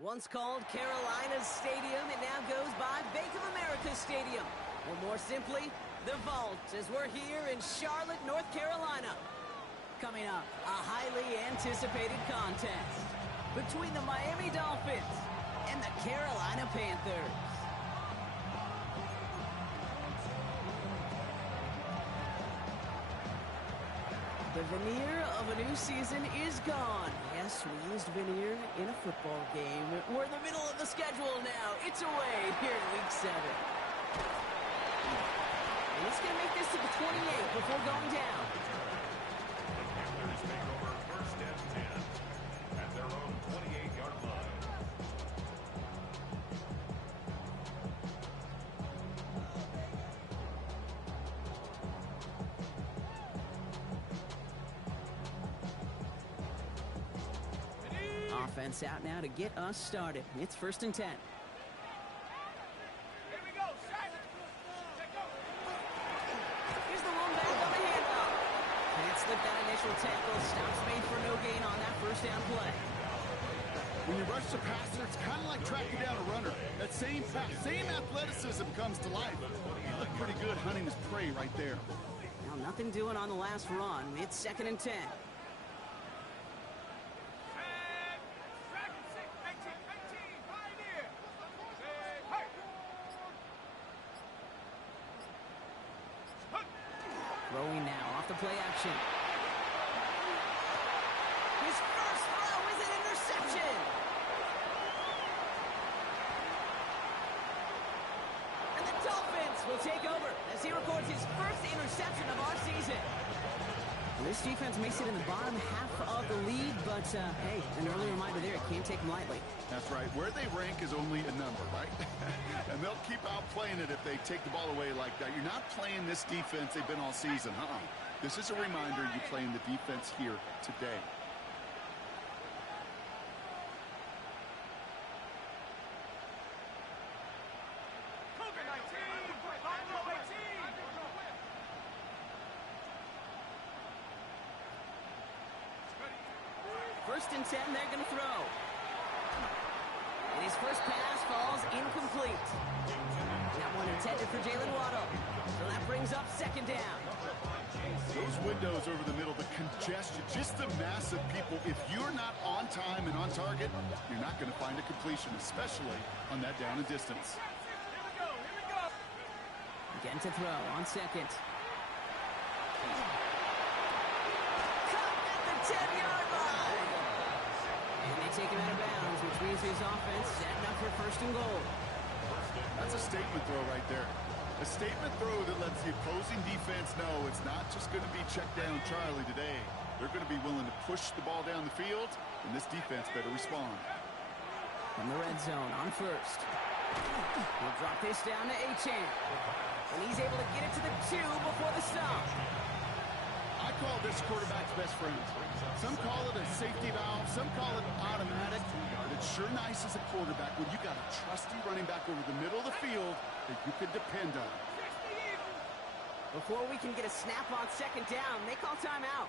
Once called Carolina's Stadium, it now goes by Bank of America Stadium. Or more simply, the Vault, as we're here in Charlotte, North Carolina. Coming up, a highly anticipated contest between the Miami Dolphins and the Carolina Panthers. The veneer of a new season is gone. Yes, we used veneer in a football game. We're in the middle of the schedule now. It's away here in Week 7. And it's going to make this to the 28 before going down. The Panthers make over first and 10 at their own 28-yard line. Offense out now to get us started. It's 1st and 10. Here we go, Shaq. Here's the one back on the handoff. Can't slip that initial tackle. Stops made for no gain on that first down play. When you rush the passer, it's kind of like tracking down a runner. That same athleticism comes to life. He looked pretty good hunting his prey right there. Now nothing doing on the last run. It's 2nd and 10. Throwing now off the play action. His first throw is an interception. And the Dolphins will take over as he records his first interception of our season. This defense may sit in the bottom half of the league, but hey, an early reminder there, it can't take them lightly. That's right. Where they rank is only a number, right? And they'll keep outplaying it if they take the ball away like that. You're not playing this defense they've been all season. This is a reminder you're playing the defense here today. First and 10, they're going to throw. And his first pass falls incomplete. That one intended for Jalen Waddle. So that brings up 2nd down. Those windows over the middle, the congestion, just the mass of people. If you're not on time and on target, you're not going to find a completion, especially on that down and distance. Again to throw on 2nd. Cut at the 10-yard line. And they take him out of bounds, which means his offense setting up for 1st and goal. That's a statement throw right there. A statement throw that lets the opposing defense know it's not just going to be check down Charlie today. They're going to be willing to push the ball down the field, and this defense better respond. From the red zone on 1st. He'll drop this down to Achane. And he's able to get it to the 2 before the stop. I call this quarterback's best friend. Some call it a safety valve, some call it automatic, but it's sure nice as a quarterback when you got a trusty running back over the middle of the field that you can depend on. Before we can get a snap on 2nd down, they call timeout.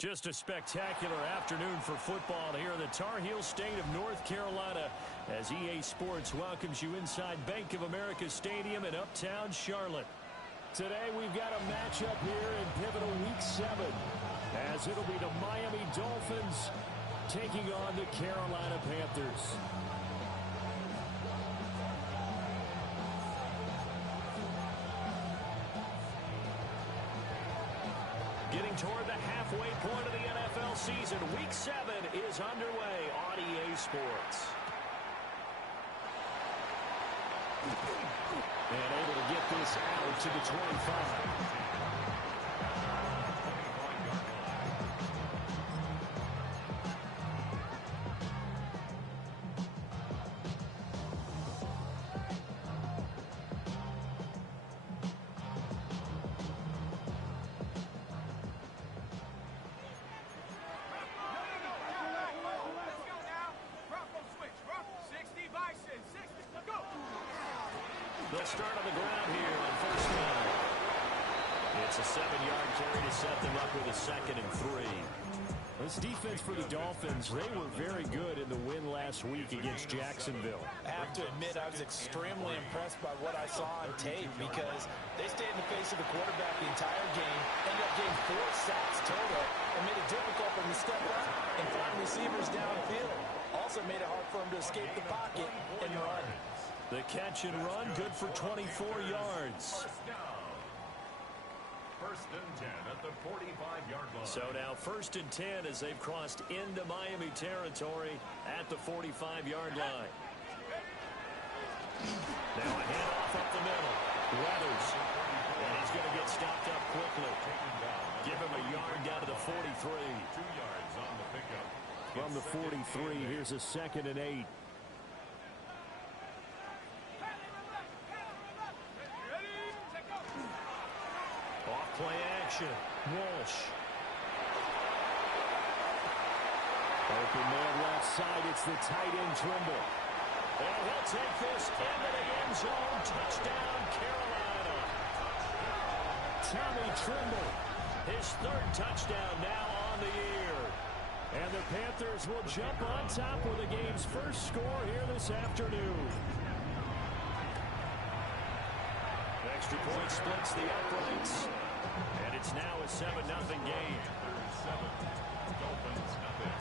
Just a spectacular afternoon for football here in the Tar Heel state of North Carolina as EA Sports welcomes you inside Bank of America Stadium in uptown Charlotte. Today we've got a matchup here in pivotal Week 7 as it'll be the Miami Dolphins taking on the Carolina Panthers. Getting toward the halfway point of the NFL season, Week 7 is underway on EA Sports. And able to get this out to the 25. They'll start on the ground here on first down. It's a 7-yard carry to set them up with a 2nd and 3. This defense for the Dolphins, they were very good in the win last week against Jacksonville. I have to admit I was extremely impressed by what I saw on tape because they stayed in the face of the quarterback the entire game, ended up getting 4 sacks total, and made it difficult for them to step up and find receivers downfield. Also made it hard for them to escape the pocket and run. The catch and run, good for 24 yards. First and 10 at the 45-yard line. So now 1st and 10 as they've crossed into Miami territory at the 45-yard line. Now a handoff up the middle. Weathers. And he's going to get stopped up quickly. Give him a yard down to the 43. 2 yards on the pickup. From the 43, here's a 2nd and 8. Play action. Walsh. Open man left side. It's the tight end Trimble. And he'll take this into the end zone. Touchdown, Carolina. Tommy Trimble. His 3rd touchdown now on the year. And the Panthers will jump on top with the game's first score here this afternoon. Extra point splits the uprights. And it's now a 7-0 game. There's 7. Dolphins nothing.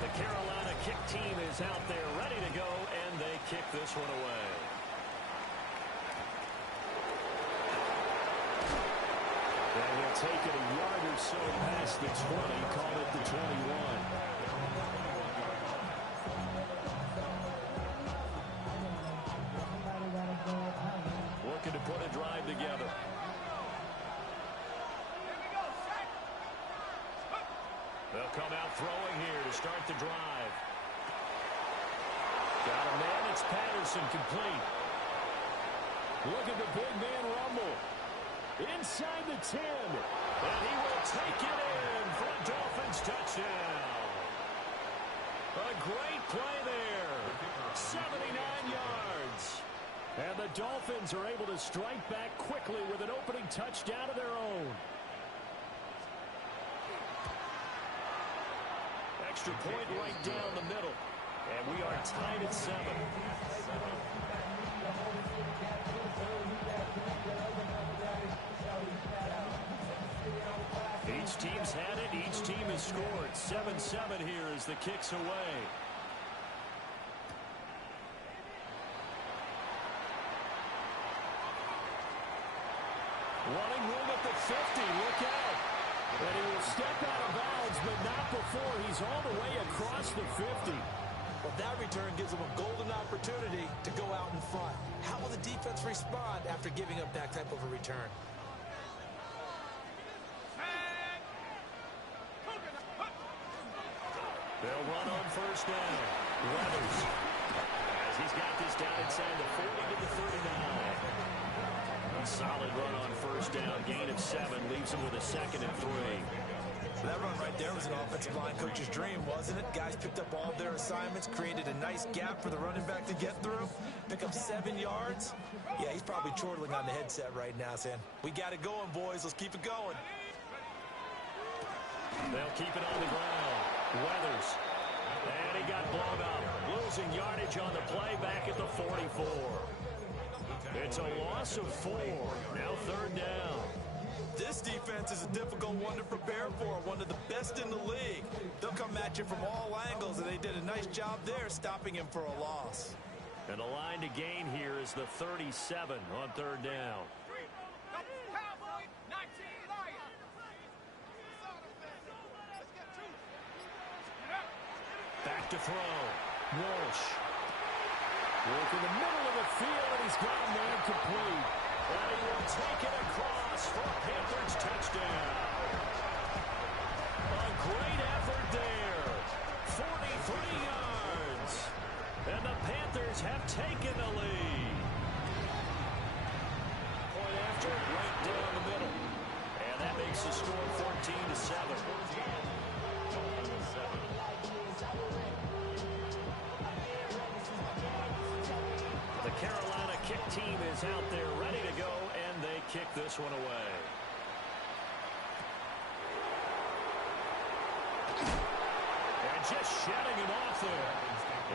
The Carolina kick team is out there ready to go, and they kick this one away. And he'll take it a yard or so past the 20, call it the 21. To put a drive together. They'll come out throwing here to start the drive. Got a man, it's Patterson, complete. Look at the big man rumble. Inside the 10. And he will take it in for a Dolphins touchdown. A great play there. 79 yards. And the Dolphins are able to strike back quickly with an opening touchdown of their own. Extra point right down the middle. And we are tied at 7. Each team's had it. Each team has scored. 7-7 here as the kick's away. Running room at the 50. Look out. And he will step out of bounds, but not before he's all the way across the 50. Well, that return gives them a golden opportunity to go out in front. How will the defense respond after giving up that type of a return? They'll run on first down. Weathers. As he's got this down inside the 40 to the 39. A solid run on first down. Gain of 7 leaves him with a 2nd and 3. That run right there was an offensive line coach's dream, wasn't it? Guys picked up all of their assignments, created a nice gap for the running back to get through, pick up 7 yards. Yeah, he's probably chortling on the headset right now, saying, we got it going, boys. Let's keep it going. They'll keep it on the ground. Weathers. And he got blown up. Losing yardage on the play back at the 44. It's a loss of 4. Now 3rd down. This defense is a difficult one to prepare for, one of the best in the league. They'll come at you from all angles, and they did a nice job there stopping him for a loss. And the line to gain here is the 37 on 3rd down. Back to throw. Walsh. Work in the middle of the field, and he's got a man complete. And he will take it across for a Panthers touchdown. A great effort there. 43 yards. And the Panthers have taken the lead. Point after, right down the middle. And that makes the score 14-7. The Carolina kick team is out there ready to go, and they kick this one away. And just shutting him off there.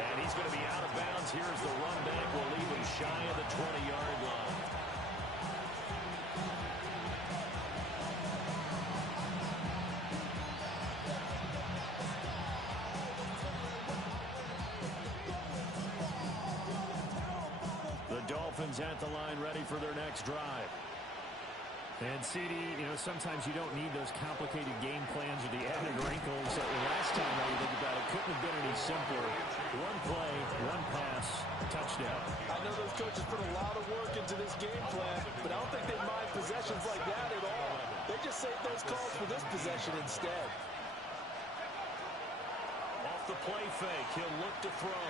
And he's going to be out of bounds. Here's the run back. Will leave him shy of the 20-yard line. Dolphins at the line ready for their next drive. And CD, sometimes you don't need those complicated game plans or the added wrinkles. Last time I think about it, couldn't have been any simpler. One play, one pass, touchdown. I know those coaches put a lot of work into this game plan, but I don't think they mind possessions like that at all. They just save those calls for this possession instead. Off the play fake, he'll look to throw.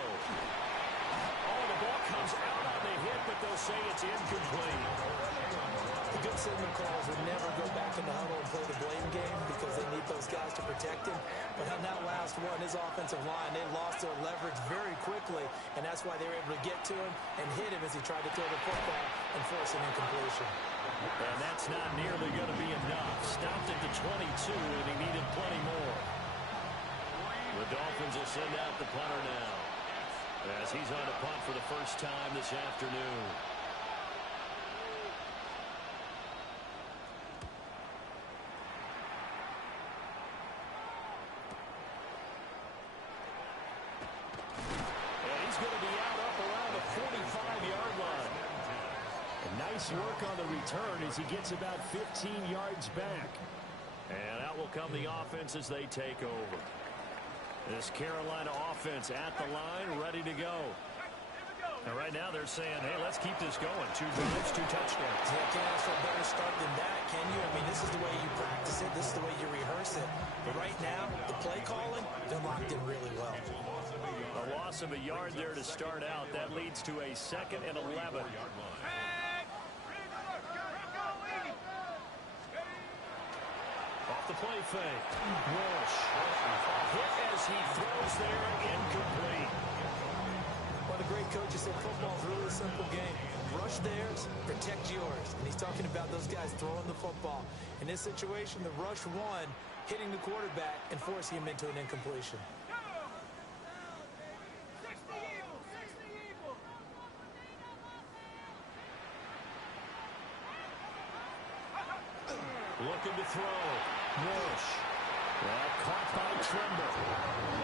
Oh, the ball comes out on the hit, but they'll say it's incomplete. The good signal calls would never go back in the huddle and play the blame game because they need those guys to protect him. But on that last one, his offensive line, they lost their leverage very quickly, and that's why they were able to get to him and hit him as he tried to throw the football and force an incompletion. And that's not nearly going to be enough. Stopped at the 22, and he needed plenty more. The Dolphins will send out the punter now, as he's on to punt for the first time this afternoon. And he's going to be out up around the 45-yard line. And nice work on the return as he gets about 15 yards back. And out will come the offense as they take over. This Carolina offense at the line, ready to go. And right now they're saying, hey, let's keep this going. 2 drives, 2 touchdowns. Yeah, can't ask for a better start than that, can you? I mean, this is the way you practice it. This is the way you rehearse it. But right now, the play calling, they're locked in really well. A loss of a yard there to start out. That leads to a 2nd and 11. Off the play fake. Walsh. Hit as he throws there, incomplete. One of the great coaches said football is really a simple game. Rush theirs, protect yours. And he's talking about those guys throwing the football. In this situation, the rush one, hitting the quarterback and forcing him into an incompletion. Looking to throw. Walsh. Well, caught by Trimble.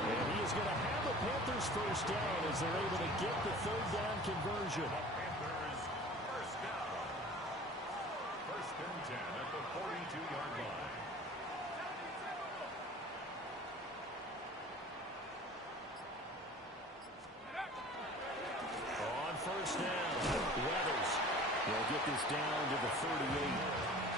And he is going to have the Panthers first down as they're able to get the 3rd down conversion. Panthers first down. 1st and 10 at the 42-yard line. On 1st down, Weathers will get this down to the 38.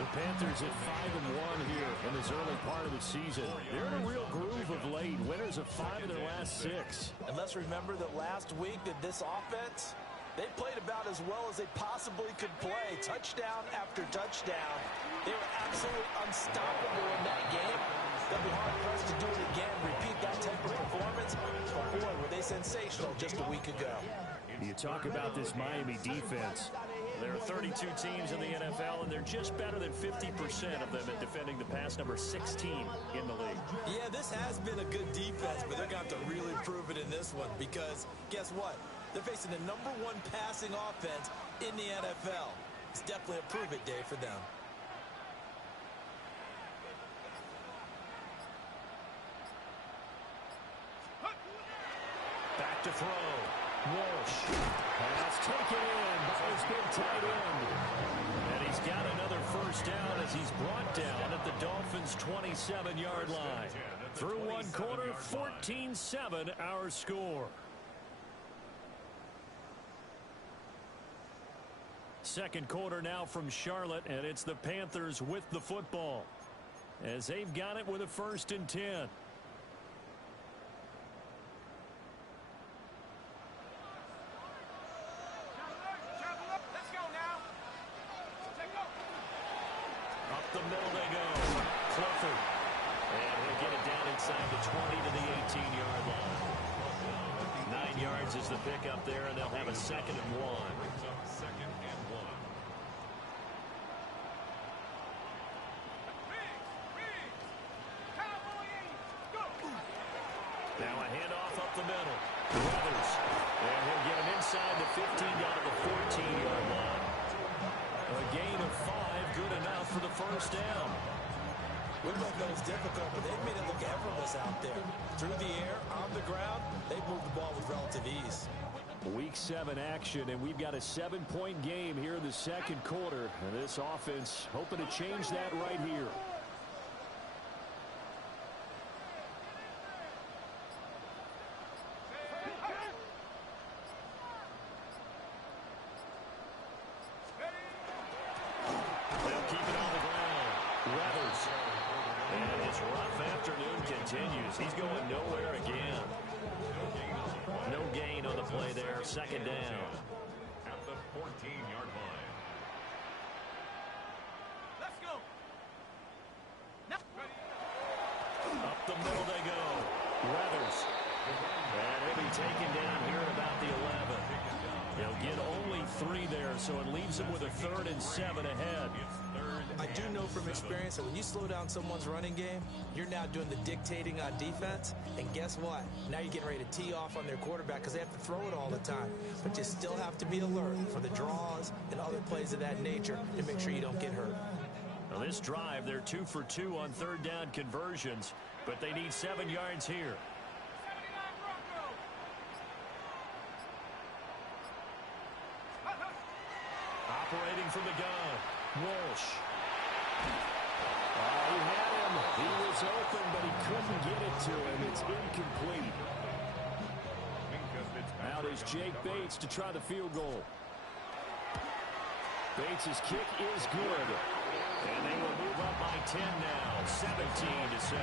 The Panthers at 5-1 here in this early part of the season. They're in a real groove of late. Winners of 5 of their last 6. And let's remember that last week that this offense, they played about as well as they possibly could play. Touchdown after touchdown. They were absolutely unstoppable in that game. They'll be hard-pressed to do it again, repeat that type of performance. But boy, were they sensational just a week ago. You talk about this Miami defense. There are 32 teams in the NFL, and they're just better than 50% of them at defending the pass, number 16 in the league. Yeah, this has been a good defense, but they're going to have to really prove it in this one because guess what? They're facing the number 1 passing offense in the NFL. It's definitely a prove-it day for them. Back to throw. Walsh. Pass taken in by his big tight end. And he's got another first down as he's brought down at the Dolphins' 27-yard line. Through one quarter, 14-7 our score. Second quarter now from Charlotte, and it's the Panthers with the football as they've got it with a 1st and 10. Up the middle they go. Clifford. And he'll get it down inside the 20 to the 18-yard line. 9 yards is the pickup there, and they'll have a 2nd and 1. Now a handoff up the middle. Weathers. And he'll get him inside the 15 down to the 14-yard line. A gain of 5, good enough for the first down. We both know it's difficult, but they've made it look effortless out there. Through the air, on the ground, they've moved the ball with relative ease. Week 7 action, and we've got a 7-point game here in the second quarter. And this offense hoping to change that right here. Continues. He's going nowhere again. No gain on the play there. 2nd down. At the 14-yard line. Let's go. Up the middle they go. Weathers. And he'll be taken down here at about the 11. He'll get only 3 there, so it leaves him with a 3rd and 7 ahead. I do know from experience that when you slow down someone's running game, you're now doing the dictating on defense. And guess what? Now you're getting ready to tee off on their quarterback because they have to throw it all the time. But you still have to be alert for the draws and other plays of that nature to make sure you don't get hurt. Now this drive, they're 2 for 2 on 3rd down conversions, but they need 7 yards here. Operating from the gun, Walsh. He had him. He was open, but he couldn't get it to him. It's incomplete. Now there's Jake Bates to try the field goal. Bates' kick is good. And they will move up by 10 now, 17-7.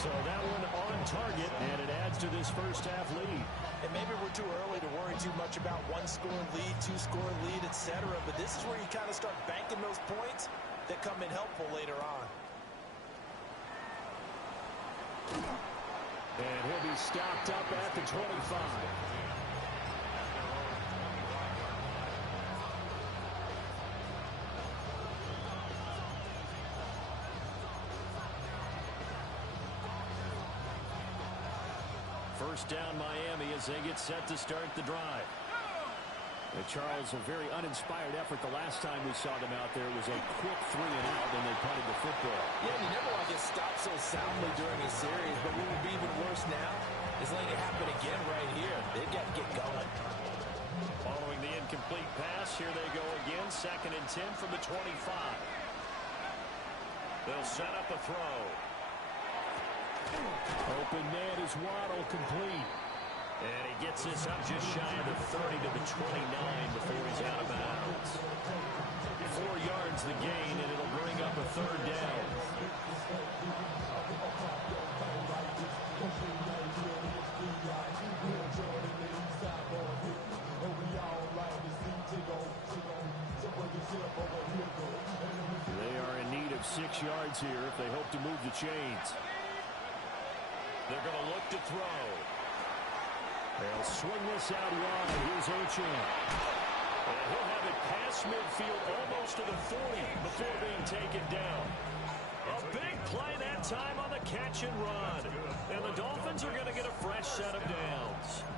So that one on target, and it adds to this first half lead. And maybe we're too early to worry too much about 1-score lead, 2-score lead, etc. But this is where you kind of start banking those points that come in helpful later on. And he'll be stopped up at the 25. First down Miami as they get set to start the drive. Charles, a very uninspired effort the last time we saw them out there. It was a quick 3 and out, and they punted the football. Yeah, you never want to get stopped so soundly during a series, but what would be even worse now is letting it happen again right here. They've got to get going. Following the incomplete pass, here they go again. 2nd and 10 from the 25. They'll set up a throw. Open man is Waddle, complete. And he gets this up just shy of the 30 to the 29 before he's out of bounds. 4 yards the gain, and it'll bring up a 3rd down. They 6 yards here if they hope to move the chains. They're going to look to throw. They'll swing this out wide. Here's Ochan. And he'll have it past midfield almost to the 40 before being taken down. A big play that time on the catch and run. And the Dolphins are going to get a fresh set of downs.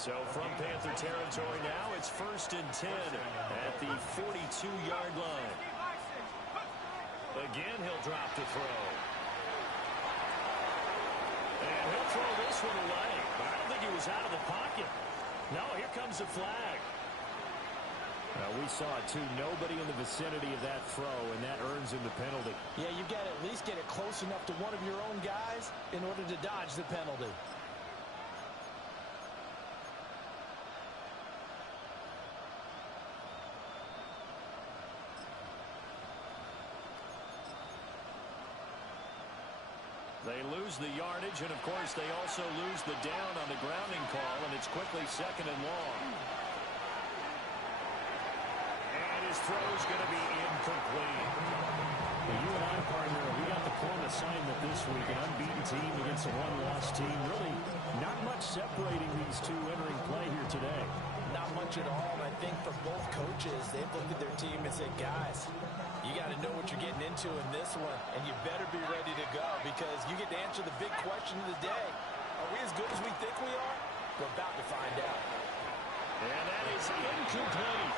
So from Panther territory now, it's 1st and 10 at the 42-yard line. Again, he'll drop to throw. And he'll throw this one away. I don't think he was out of the pocket. No, here comes the flag. We saw it, too. Nobody in the vicinity of that throw, and that earns him the penalty. Yeah, you've got to at least get it close enough to one of your own guys in order to dodge the penalty. They lose the yardage, and, of course, they also lose the down on the grounding call, and it's quickly 2nd and long. And his throw is going to be incomplete. Well, you and I, partner, we got the point assignment this week, an unbeaten team against a one-loss team. Really not much separating these two entering play here today. Not much at all, and I think for both coaches, they've looked at their team and said, guys, you got to know what you're getting into in this one, and you better be ready to go because you get to answer the big question of the day. Are we as good as we think we are? We're about to find out. And that is incomplete.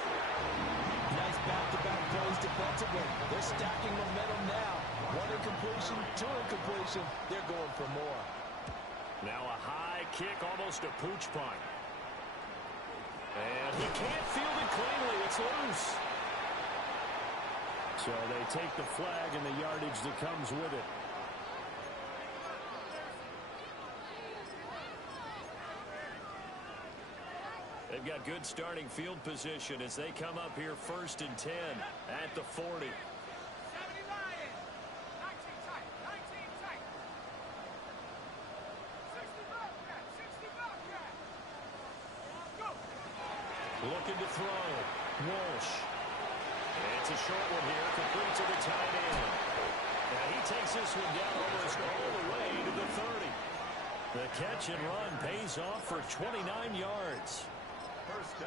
Nice back-to-back plays defensively. They're stacking momentum now. 1 incompletion, 2 incompletion. They're going for more. Now a high kick, almost a pooch punt. And he can't field it cleanly. It's loose. So they take the flag and the yardage that comes with it. They've got good starting field position as they come up here 1st and 10 at the 40. Looking to throw. Walsh. It's a short one here, complete to the tight end. And he takes this one down almost all the way to the 30. The catch and run pays off for 29 yards.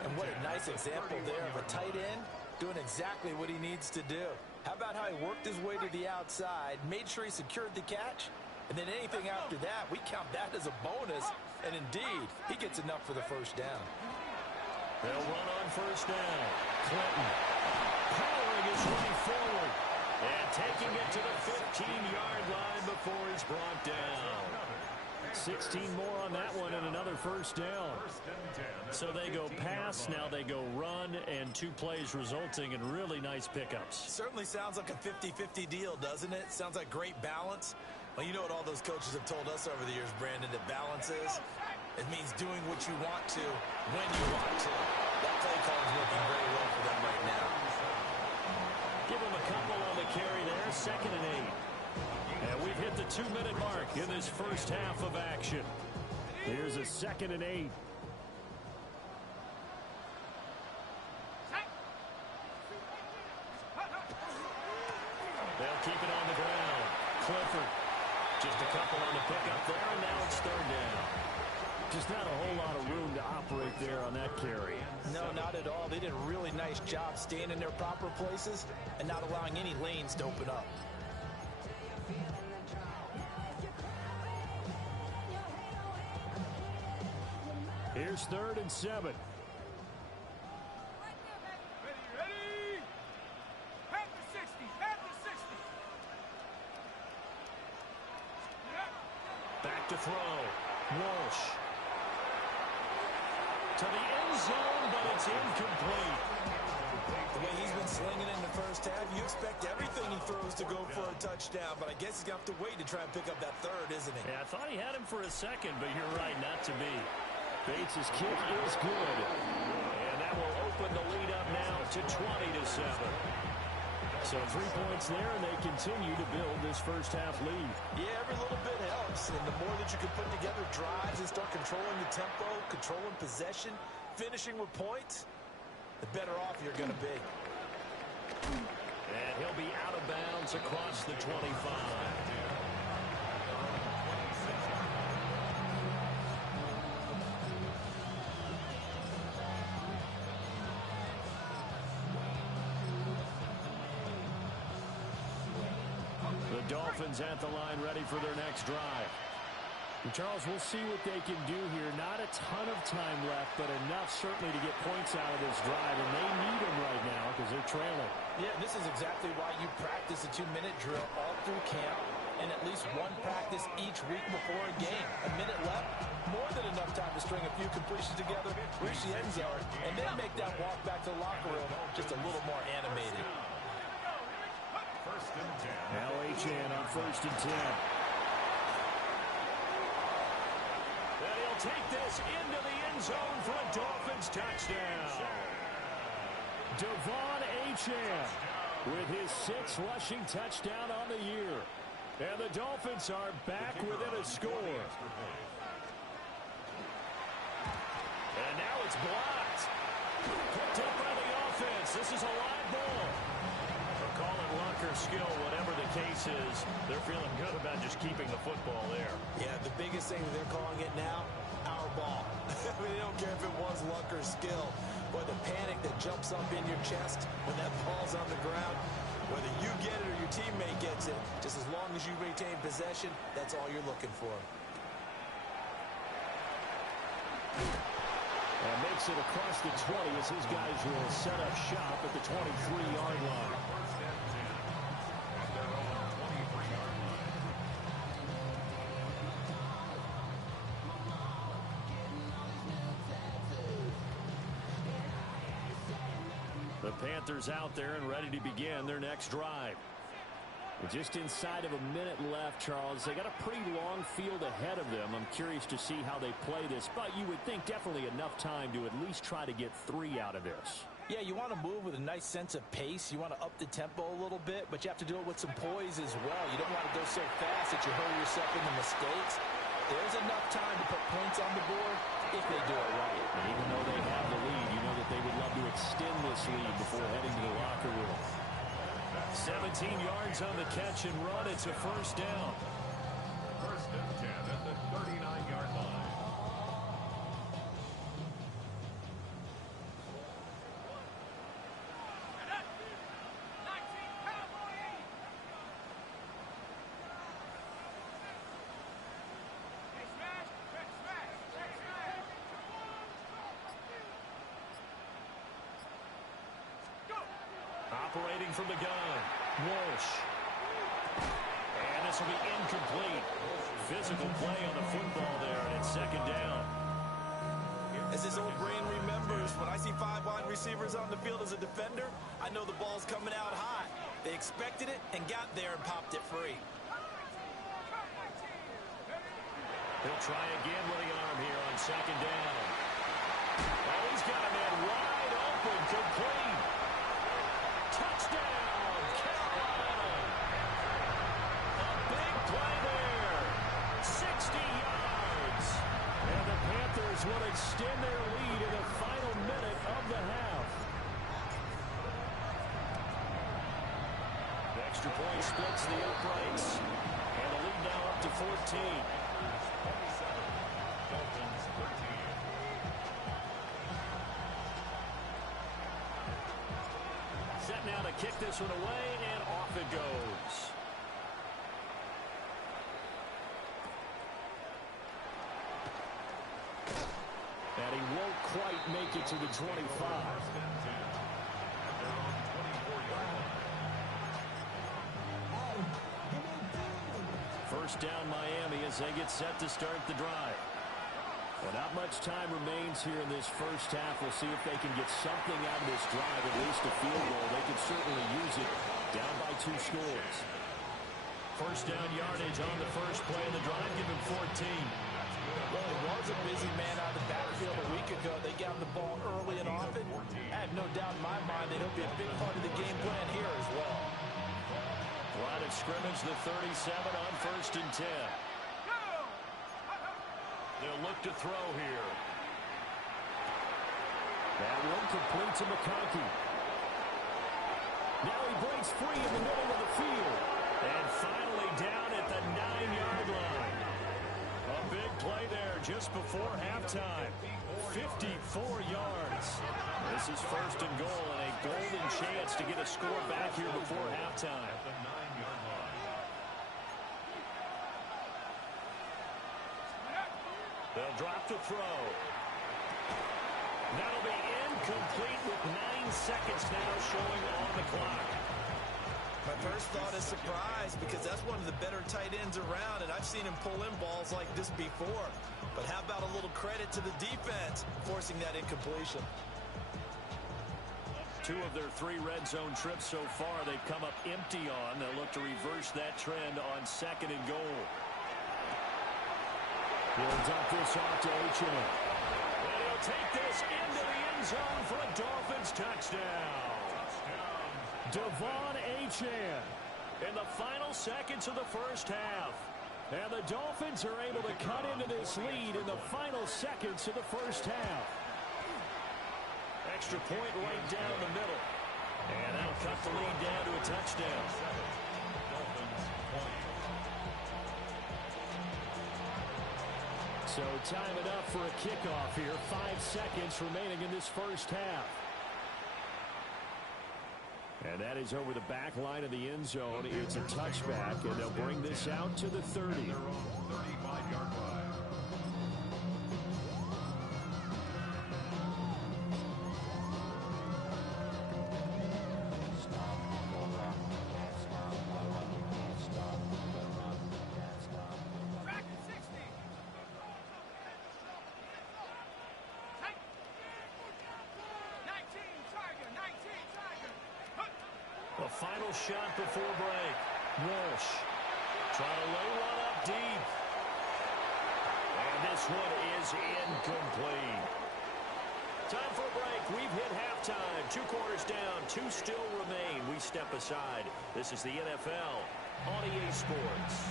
And what a nice example there of a tight end doing exactly what he needs to do. How about how he worked his way to the outside, made sure he secured the catch, and then anything after that, we count that as a bonus. And indeed, he gets enough for the first down. They'll run on 1st down. Clinton powering his way forward and taking it to the 15-yard line before he's brought down. 16 more on that one and another 1st down. So they go pass, now they go run, and 2 plays resulting in really nice pickups. Certainly sounds like a 50-50 deal, doesn't it? Sounds like great balance. Well, you know what all those coaches have told us over the years, Brandon, that balance is? It means doing what you want to when you want to. That play call is working very well for them right now. Give them a couple on the carry there, 2nd and 8. And we've hit the 2-minute mark in this first half of action. Here's a 2nd and 8. They'll keep it on the ground. Clifford. Just a couple on the pickup there, and now it's 3rd down. Just not a whole lot of room to operate there on that carry. No, not at all. They did a really nice job staying in their proper places and not allowing any lanes to open up. Here's 3rd and 7. Ready? Panther 60, Panther 60. Back to throw. Walsh. To the end zone, but it's incomplete. The way he's been slinging in the first half, you expect everything he throws to go for a touchdown, but I guess he's going to have to wait to try and pick up that 3rd, isn't he? Yeah, I thought he had him for a second, but you're right, not to be. Bates' kick is good. And that will open the lead up now to 20-7. So 3 points there, and they continue to build this first half lead. Yeah, every little bit helps, and the more that you can put together drives and start controlling the tempo, controlling possession, finishing with points, the better off you're going to be. And he'll be out of bounds across the 25. The Dolphins at the line, ready for their next drive. And Charles, we'll see what they can do here. Not a ton of time left, but enough certainly to get points out of this drive, and they need them right now because they're trailing. Yeah, this is exactly why you practice a 2-minute drill all through camp and at least one practice each week before a game. A minute left, more than enough time to string a few completions together, reach the end zone, and then make that walk back to the locker room just a little more animated. First and 10. Now Achane on 1st and 10. And he'll take this into the end zone for a Dolphins touchdown. Devon Achane with his 6th rushing touchdown on the year. And the Dolphins are back within a score. And now it's blocked. Picked up by the offense. This is a live ball. They'll call it luck or skill, whatever the case is. They're feeling good about just keeping the football there. Yeah, the biggest thing they're calling it now, our ball. I mean, they don't care if it was luck or skill. Boy, the panic that jumps up in your chest when that ball's on the ground, whether you get it or your teammate gets it, just as long as you retain possession, that's all you're looking for. And makes it across the 20 as his guys will set up shop at the 23-yard line. First and 10 at their own 23-yard line. The Panthers out there and ready to begin their next drive. Just inside of a minute left, Charles. They got a pretty long field ahead of them. I'm curious to see how they play this, but you would think definitely enough time to at least try to get 3 out of this. Yeah, you want to move with a nice sense of pace. You want to up the tempo a little bit, but you have to do it with some poise as well. You don't want to go so fast that you hurry yourself into mistakes. There's enough time to put points on the board if they do it right. And even though they have the lead, you know that they would love to extend this lead before heading to the locker room. 17 yards on the catch and run. It's a first down. First and 10 at the 39-yard line. Operating from the gun, Walsh. And this will be incomplete. Physical play on the football there, and it's second down. As his old brain remembers, when I see 5 wide receivers on the field as a defender, I know the ball's coming out hot. They expected it and got there and popped it free. He'll try again with the arm here on second down. Oh, he's got a man wide open, complete. Touchdown, Carolina. A big play there. 60 yards. And the Panthers will extend their lead in the final minute of the half. The extra point splits the uprights. And the lead now up to 14. 27, Dolphins 13. Set now to kick this one away, and off it goes. And he won't quite make it to the 25. First and 10 at their own 24-yard line. First down Miami as they get set to start the drive. Well, not much time remains here in this first half. We'll see if they can get something out of this drive, at least a field goal. They can certainly use it down by 2 scores. First down yardage on the first play of the drive, give him 14. Well, it was a busy man out of the backfield a week ago. They got him the ball early and often. I have no doubt in my mind that he'll be a big part of the game plan here as well. Line of scrimmage, the 37 on first and 10. They'll look to throw here. That one complete to McConkey. Now he breaks free in the middle of the field. And finally down at the 9-yard line. A big play there just before halftime. 54 yards. This is first and goal and a golden chance to get a score back here before halftime. At the 9-yard line. They'll drop the throw. That'll be incomplete with 9 seconds now showing on the clock. My first thought is surprise because that's one of the better tight ends around, and I've seen him pull in balls like this before. But how about a little credit to the defense forcing that incompletion? 2 of their 3 red zone trips so far they've come up empty on. They'll look to reverse that trend on second and goal. He'll dump this off to H.A. And he'll take this into the end zone for a Dolphins touchdown. Devon Achane in the final seconds of the first half. And the Dolphins are able to cut into this lead in the final seconds of the first half. Extra point right down the middle. And that'll cut the lead down to a touchdown. So time it up for a kickoff here. 5 seconds remaining in this first half. And that is over the back line of the end zone. It's a touchback, and they'll bring this out to the 30. Their own 35-yard line. Track at 60. Take. 19 Tiger, 19 Tiger. The final shot before break. Walsh trying to lay one up deep. And this one is incomplete. Time for a break. We've hit halftime. 2 quarters down. 2 still remain. We step aside. This is the NFL on EA Sports.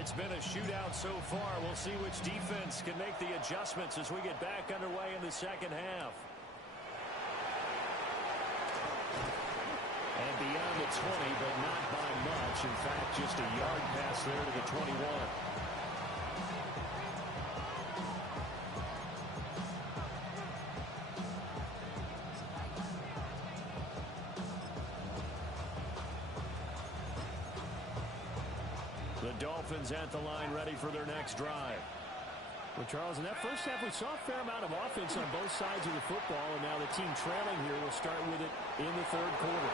It's been a shootout so far. We'll see which defense can make the adjustments as we get back underway in the second half. And beyond the 20, but not by much. In fact, just a yard pass there to the 21. The Dolphins at the line ready for their next drive. Well, Charles, in that first half, we saw a fair amount of offense on both sides of the football, and now the team trailing here will start with it in the third quarter.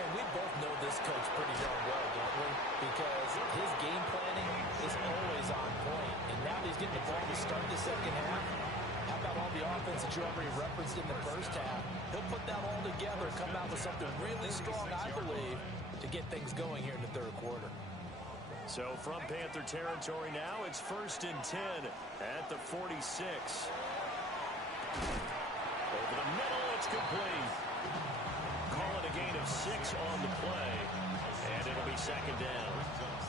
And we both know this coach pretty darn well, don't we? Because his game planning is always on point. And now that he's getting the ball to start the second half, how about all the offense that you already referenced in the first half? He'll put that all together, come out with something really strong, I believe, to get things going here in the third quarter. So from Panther territory now, it's 1st and 10 at the 46. Over the middle, it's complete. Call it a gain of 6 on the play, and it'll be second down.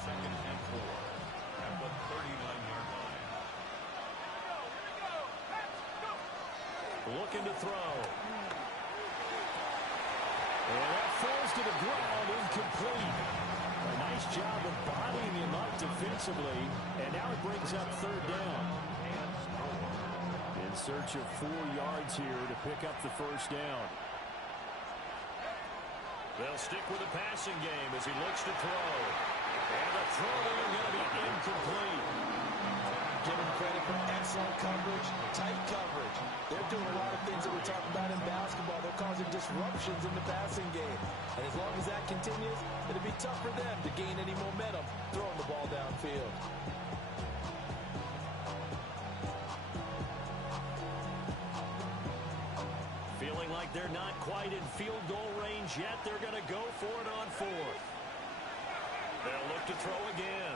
Second and 4 at the 39-yard line. Looking to throw. And that falls to the ground, incomplete. A nice job of bodying him up defensively, and now it brings up third down. In search of 4 yards here to pick up the first down. They'll stick with the passing game as he looks to throw. And the throw there going to be incomplete. Give him credit for excellent coverage, tight coverage. They're doing a lot of things that we're talking about in basketball. They're causing disruptions in the passing game. And as long as that continues, it'll be tough for them to gain any momentum throwing the ball downfield. Feeling like they're not quite in field goal range yet. They're going to go for it on 4th. They'll look to throw again.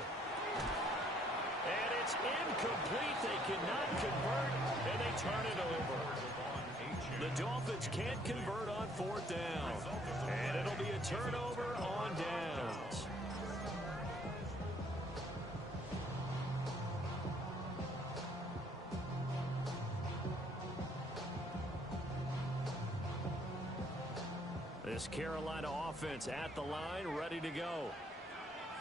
And it's incomplete. They cannot convert, and they turn it over. The Dolphins can't convert on 4th down. And it'll be a turnover on downs. This Carolina offense at the line, ready to go.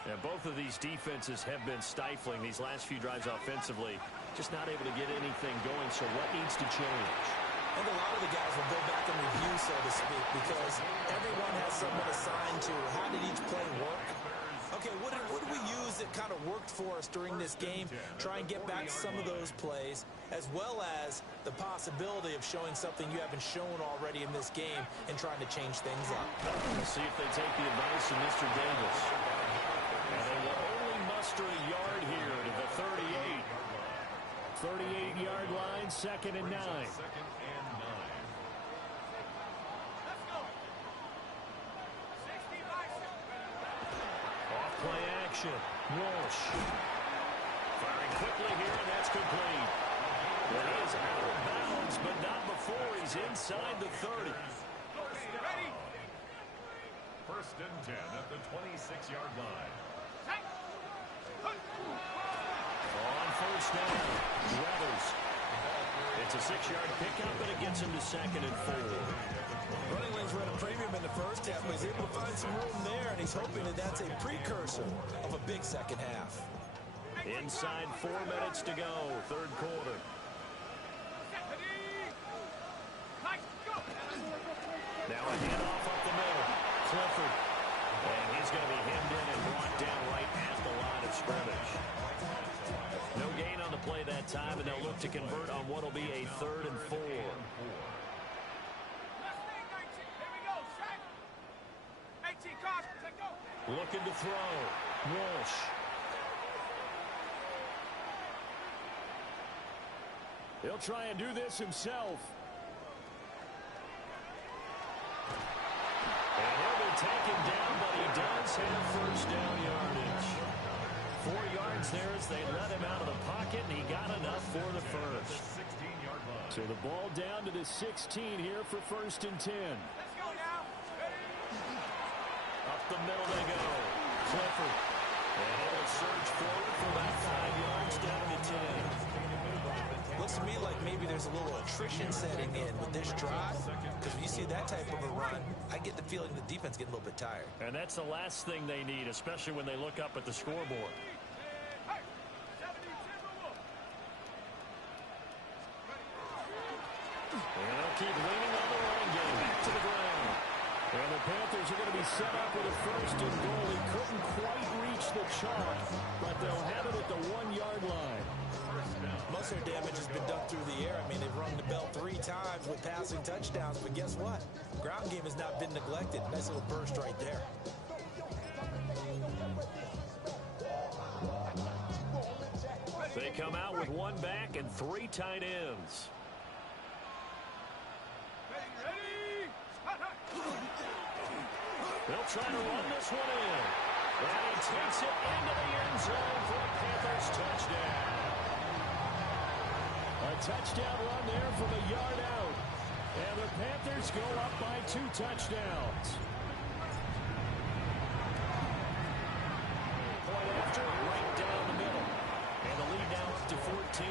And both of these defenses have been stifling these last few drives offensively. Just not able to get anything going, so what needs to change? And a lot of the guys will go back and review, so to speak, because everyone has someone assigned to how did each play work. Okay, what did we use that kind of worked for us during this game? Try and get back some of those plays, as well as the possibility of showing something you haven't shown already in this game and trying to change things up. We'll see if they take the advice of Mr. Davis. And they will only muster a yard here to the 38. 38-yard line, 2nd and 9. Play action. Walsh. Firing quickly here, and that's complete. Well, he is out of bounds, but not before he's inside the 30. Ready? 1st and 10 at the 26-yard line. On 1st down, Weathers. It's a 6-yard pickup, and it gets him to 2nd and 4. Running lanes ran a premium in the first half, but he's able to find some room there, and he's hoping that that's a precursor of a big second half. Inside 4 minutes to go, 3rd quarter. Now a handoff up the middle. Clifford. And he's going to be hemmed in and brought down right at the line of scrimmage. No gain on the play that time, and they'll look to convert on what will be a 3rd and 4. Looking to throw. Walsh. He'll try and do this himself. And he'll be taken down, but he does have 1st down yardage. 4 yards there as they let him out of the pocket, and he got enough for the 1st. So the ball down to the 16 here for 1st and 10. Up the middle they go. Clifford. And he'll surge forward for about 5 yards down to 10. Looks to me like maybe there's a little attrition setting in with this drive, because when you see that type of a run, I get the feeling the defense getting a little bit tired. And that's the last thing they need, especially when they look up at the scoreboard. And they'll keep leaning on the running game. Back to the ground. And the Panthers are going to be set up with a 1st and goal. He couldn't quite reach the chalk, but they'll have it at the 1-yard line. Most of their damage has been done through the air. I mean, they've rung the bell 3 times with passing touchdowns, but guess what? Ground game has not been neglected. Nice little burst right there. They come out with 1 back and 3 tight ends. They'll try to run this one in. And he takes it into the end zone for a Panthers touchdown. A touchdown run there from a yard out. And the Panthers go up by 2 touchdowns. Point after, right down the middle. And the lead now up to 14.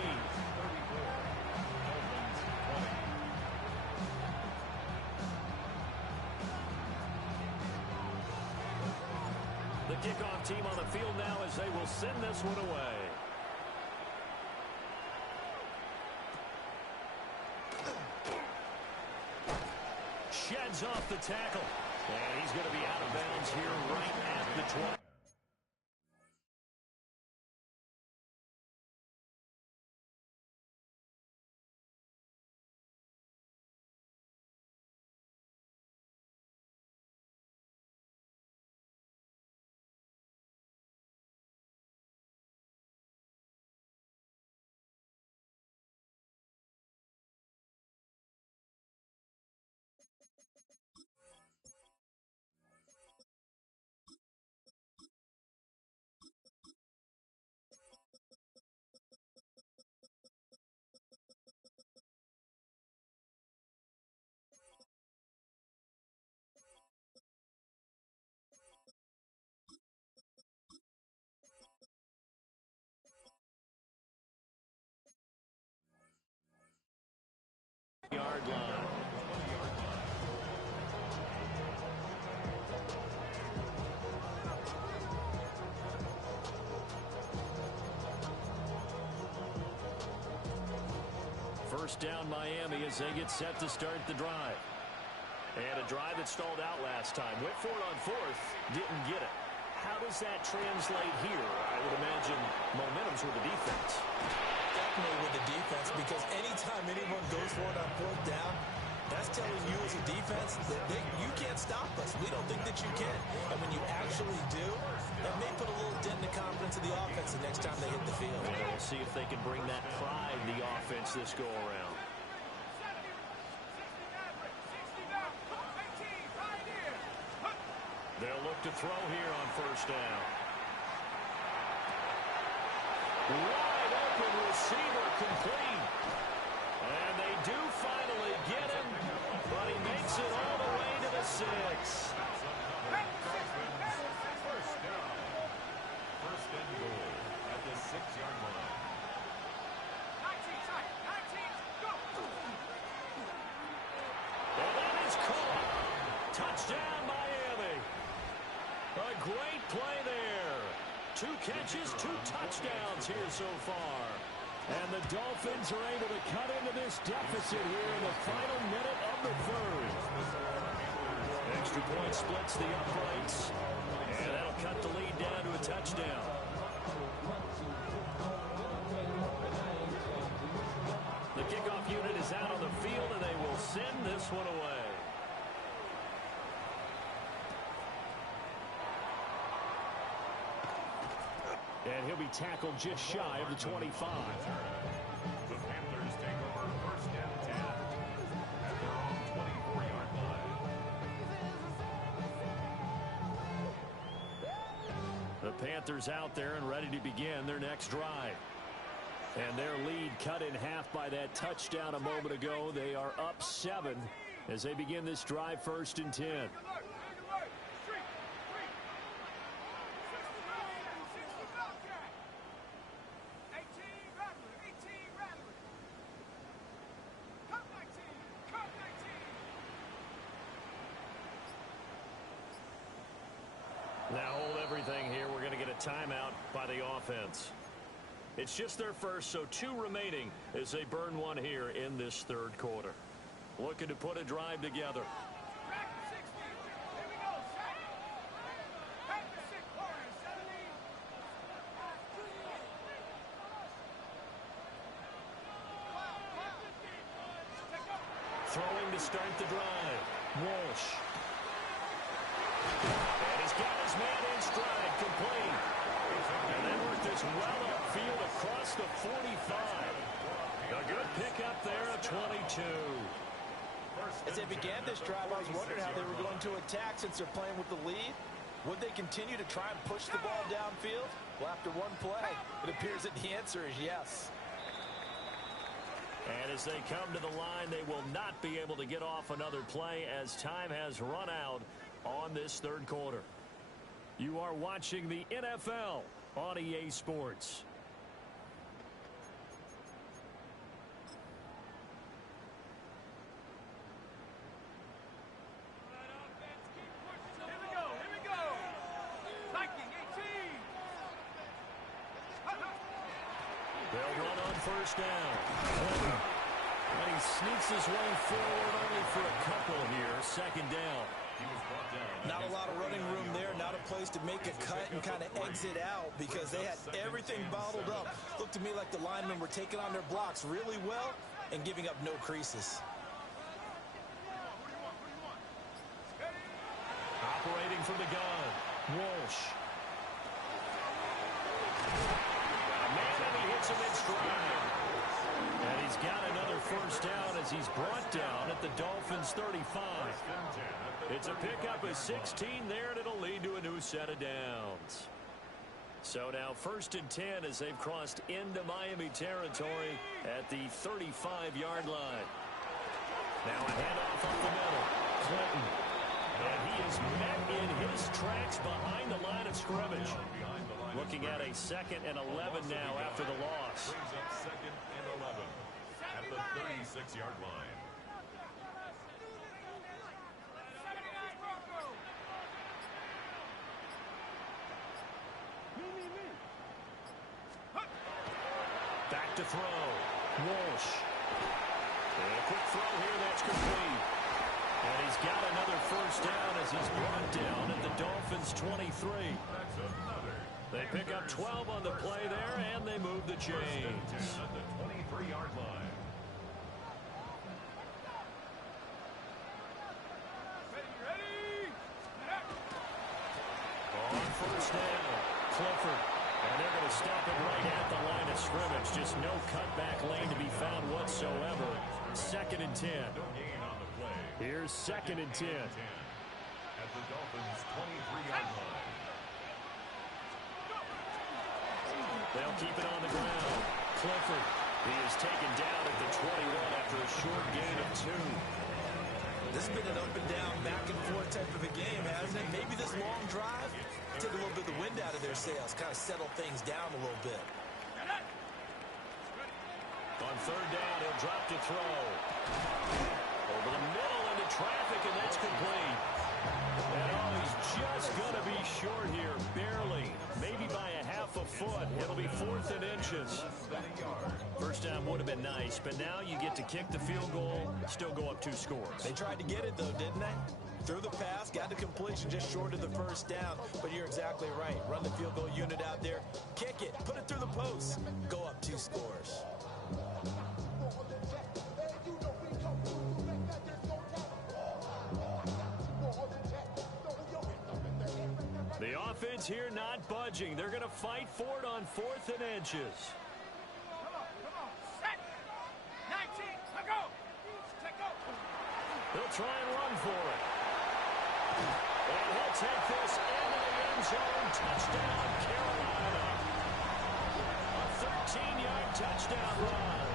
The kickoff team on the field now as they will send this one away. Sheds off the tackle. And he's going to be out of bounds here right at the 20. Yard line. first down Miami as they get set to start the drive. And a drive that stalled out last time. Went for it on fourth, didn't get it. How does that translate here? I would imagine momentum's with the defense. Definitely with the defense, because anytime anyone goes for it on fourth down, that's telling you as a defense that you can't stop us. We don't think that you can. And when you actually do, that may put a little dent in the confidence of the offense the next time they hit the field. And we'll see if they can bring that pride in the offense this go around. They'll look to throw here on first down. Wide open receiver complete. And they do finally get him, but he makes it all the way to the 6. First and goal at the 6-yard line. 19, go! And that is caught. Touchdown, Miami. A great play there. 2 catches, 2 touchdowns here so far. And the Dolphins are able to cut into this deficit here in the final minute of the third. Extra point splits the uprights. And that'll cut the lead down to a touchdown. The kickoff unit is out on the field, and they will send this one away. And he'll be tackled just shy of the 25. The Panthers take over first and 10 at their own 24-yard line. The Panthers out there and ready to begin their next drive. And their lead cut in half by that touchdown a moment ago. They are up 7 as they begin this drive first and 10. Now hold everything here. We're going to get a timeout by the offense. It's just their first, so 2 remaining as they burn one here in this third quarter. Looking to put a drive together. Throwing to start the drive. Walsh. And he's got his man in stride, complete. And they work this well upfield across the 45. A good pickup there at 22. As they began this drive, I was wondering how they were going to attack since they're playing with the lead. Would they continue to try and push the ball downfield? Well, after one play, it appears that the answer is yes. And as they come to the line, they will not be able to get off another play as time has run out on this third quarter. You are watching the NFL on EA Sports. They'll run on first down. And he sneaks his way forward only for a couple here. Second down. Not a lot of running room there, not a place to make a cut and kind of exit out because they had everything bottled up. Looked to me like the linemen were taking on their blocks really well and giving up no creases. Operating from the gun, Walsh. Man, and he hits him in stride. And he's got another first down as he's brought down at the Dolphins' 35. It's a pickup of 16 there, and it'll lead to a new set of downs. So now first and 10 as they've crossed into Miami territory at the 35-yard line. Now a handoff up the middle. Clinton. And he is met in his tracks behind the line of scrimmage. Looking at a 2nd and 11 now after the loss. Brings up 2nd and 11 at the 36-yard line. Back to throw. Walsh. And a quick throw here, that's complete. And he's got another first down as he's brought down at the Dolphins' 23. They pick up 12 on the play there, and they move the chains. At the 23-yard line. Ready? On first down, Clifford. And they're going to stop it right at the line of scrimmage. Just no cutback lane to be found whatsoever. 2nd and 10. No gain on the play. Here's 2nd and 10. At the Dolphins' 23-yard line. They'll keep it on the ground. Clifford, he is taken down at the 21 after a short gain of 2. This has been an up and down, back and forth type of a game, hasn't it? Maybe this long drive took a little bit of the wind out of their sails, kind of settle things down a little bit. On 3rd down, he'll drop to throw. Over the middle into traffic, and that's complete. And oh, he's just going to be short here, barely. Maybe by a half a foot. It'll be 4th and inches. First down would have been nice, but now you get to kick the field goal, still go up 2 scores. They tried to get it, though, didn't they? Threw the pass, got the completion just short of the first down. But you're exactly right. Run the field goal unit out there. Kick it. Put it through the post. Go up 2 scores. The offense here not budging. They're going to fight for it on 4th and inches. Come on. Set. 19. Let go. Let go. He'll try and run for it. And he'll take this into the end zone. Touchdown, Carolina. A 13-yard touchdown run.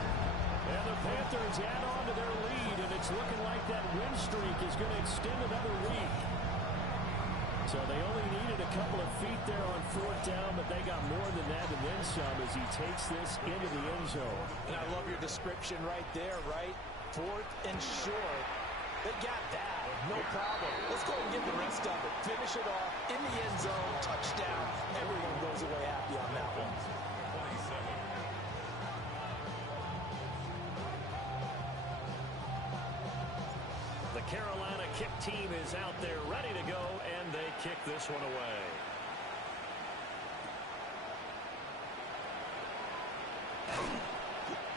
And the Panthers add on to their lead, and it's looking like that win streak is going to extend another week. So they only needed a couple of feet there on 4th down, but they got more than that and then some as he takes this into the end zone. And I love your description right there, right? 4th and short. They got that. No problem. Let's go and get the rest of it. Finish it off in the end zone. Touchdown. Everyone goes away happy on that one. The Carolina kick team is out there ready to go, and they kick this one away.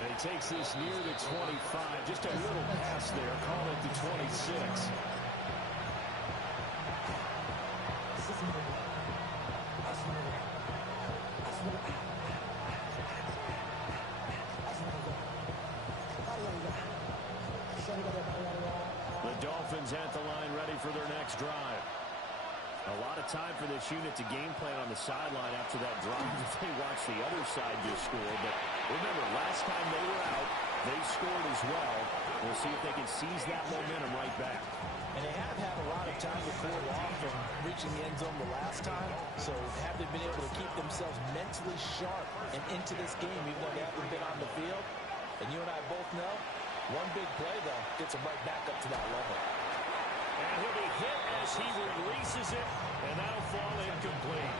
And he takes this near the 25. Just a little pass there. Call it the 26. The Dolphins at the line ready for their next drive. A lot of time for this unit to game plan on the sideline after that drive if they watch the other side just score. But remember, last time they were out, they scored as well. We'll see if they can seize that momentum right back. And they have had a lot of time to cool off from reaching the end zone the last time. So have they been able to keep themselves mentally sharp and into this game, even though they haven't been on the field? And you and I both know, one big play, though, gets them right back up to that level. And he'll be hit as he releases it, and that'll fall incomplete.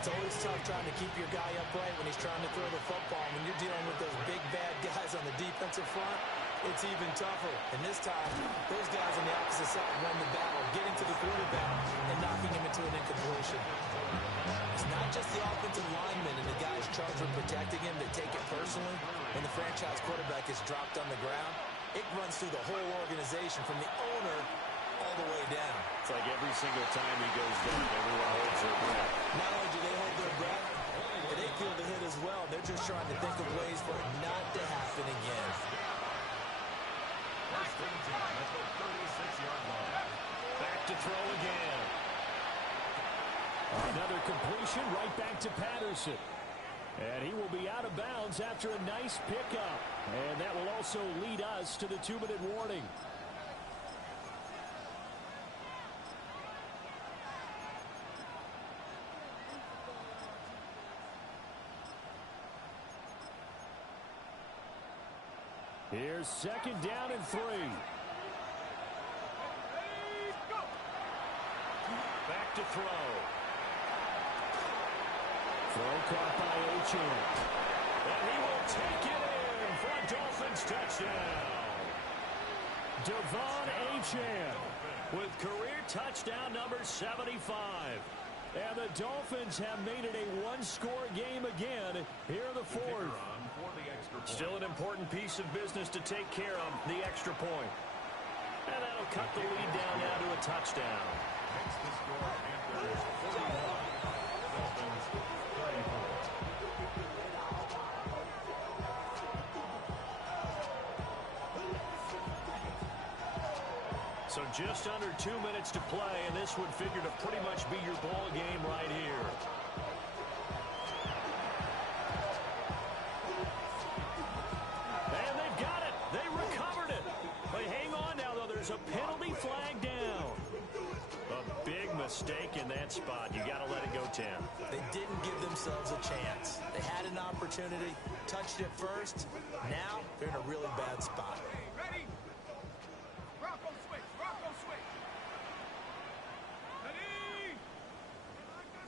It's always tough trying to keep your guy upright when he's trying to throw the football. When you're dealing with those big, bad guys on the defensive front, it's even tougher. And this time, those guys on the opposite side won the battle, getting to the quarterback and knocking him into an incompletion. It's not just the offensive linemen and the guys charged with protecting him that take it personally. When the franchise quarterback is dropped on the ground, it runs through the whole organization from the owner all the way down. It's like every single time he goes down, everyone holds their breath. Not only do they hold their breath, but they feel the hit as well. They're just trying to think of ways for it not to happen again. First and 10 at the 36-yard line. Back to throw again. Another completion right back to Patterson. And he will be out of bounds after a nice pickup. And that will also lead us to the 2-minute warning. Here's 2nd down and 3. Back to throw. Throw caught by Achane. And he will take it in front, Dolphins touchdown. Devon Achane with career touchdown number 75. And the Dolphins have made it a one-score game again here in the fourth. Still an important piece of business to take care of, the extra point. And that'll cut the lead down now to a touchdown. Makes the score Panthers 41, Dolphins 34. So just under 2 minutes to play, and this would figure to pretty much be your ball game right here. And they've got it. They recovered it. But hang on now, though. There's a penalty flag down. A big mistake in that spot. You got to let it go, Tim. They didn't give themselves a chance. They had an opportunity, touched it first. Now they're in a really bad spot. Ready? Bronco switch. Bronco switch. Ready?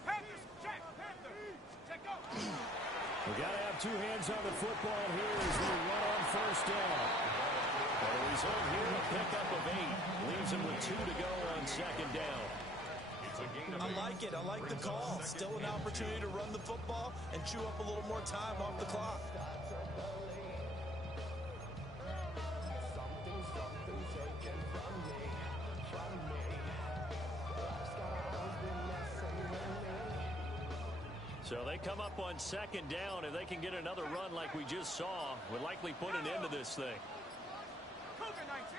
Panthers check. Panthers check go. We got to have two hands on the football here as we run on first down. The result here, a pickup of 8. Leaves them with 2 to go on second down. I like it. I like the call. Still an opportunity to run the football and chew up a little more time off the clock. So they come up on second down. If they can get another run like we just saw, would likely put an end to this thing. Cougar 19.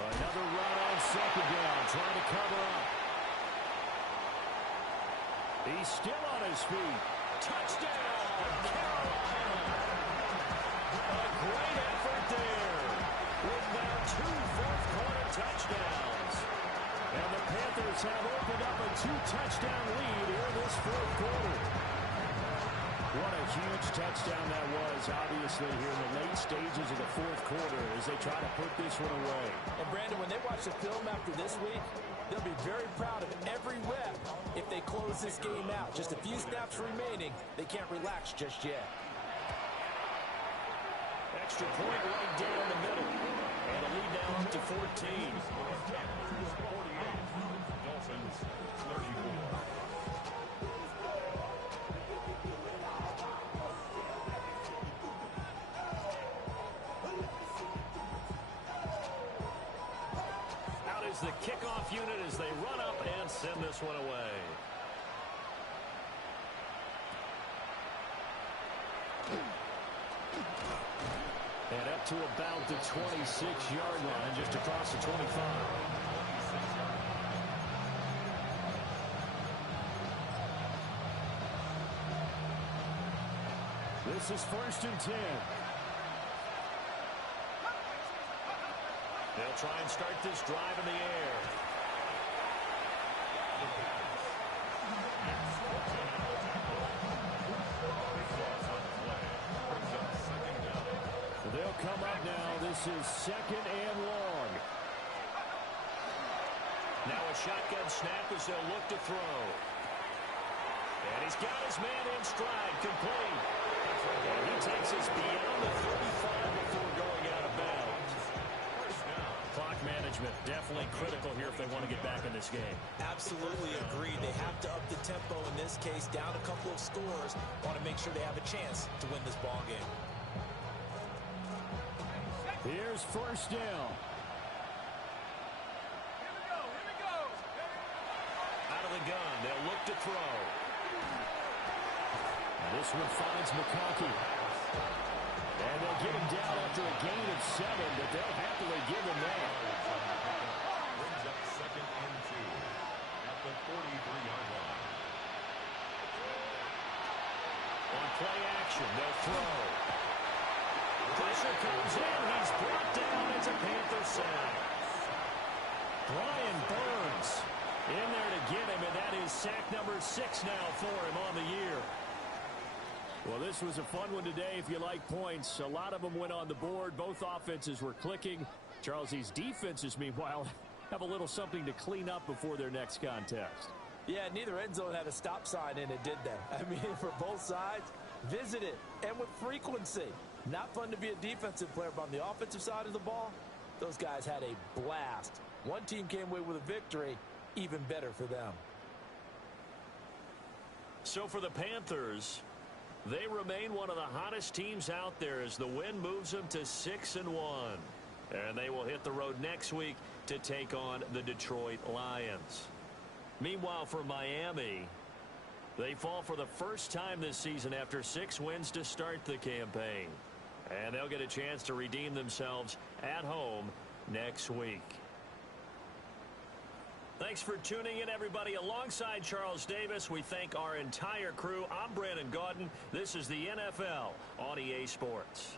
Another run on second down, trying to cover up. He's still on his feet. Touchdown, Carolina! A great effort there. With now 2 fourth-quarter touchdowns. And the Panthers have opened up a 2-touchdown lead here in this fourth quarter. What a huge touchdown that was, obviously, here in the late stages of the fourth quarter as they try to put this one away. And, Brandon, when they watch the film after this week, they'll be very proud of every rep if they close this game out. Just a few snaps remaining. They can't relax just yet. Extra point right down the middle. And a lead now up to 14. Panthers 48, Dolphins 34. The kickoff unit as they run up and send this one away. And up to about the 26-yard line, just across the 25. This is 1st and 10. They'll try and start this drive in the air. They'll come up now. This is 2nd and long. Now a shotgun snap as they'll look to throw. And he's got his man in stride, complete. And he takes us beyond the 35 before going out of bounds. Clock management definitely critical here if they want to get back in this game. Absolutely agreed. They have to up the tempo in this case, down a couple of scores. Want to make sure they have a chance to win this ball game. Here's 1st down. Here we go. Here we go. Out of the gun, they'll look to throw. This one finds McConkey. And they'll get him down after a gain of 7, but they'll happily give him that. Brings up 2nd and 2 at the 43-yard line. On play action, they'll throw. Pressure comes in. He's brought down. It's a Panther sack. Brian Burns In there to get him, and that is sack number 6 now for him on the year. Well, this was a fun one today if you like points. A lot of them went on the board. Both offenses were clicking. Charles, these defenses, meanwhile, have a little something to clean up before their next contest. Yeah, neither end zone had a stop sign in it, did they? I mean, for both sides, Visit it, and with frequency. Not fun to be a defensive player, but on the offensive side of the ball, those guys had a blast. One team came away with a victory, even better for them. So for the Panthers, they remain one of the hottest teams out there as the win moves them to 6-1. And they will hit the road next week to take on the Detroit Lions. Meanwhile, for Miami, they fall for the first time this season after 6 wins to start the campaign. And they'll get a chance to redeem themselves at home next week. Thanks for tuning in, everybody. Alongside Charles Davis, we thank our entire crew. I'm Brandon Gaudin. This is the NFL on EA Sports.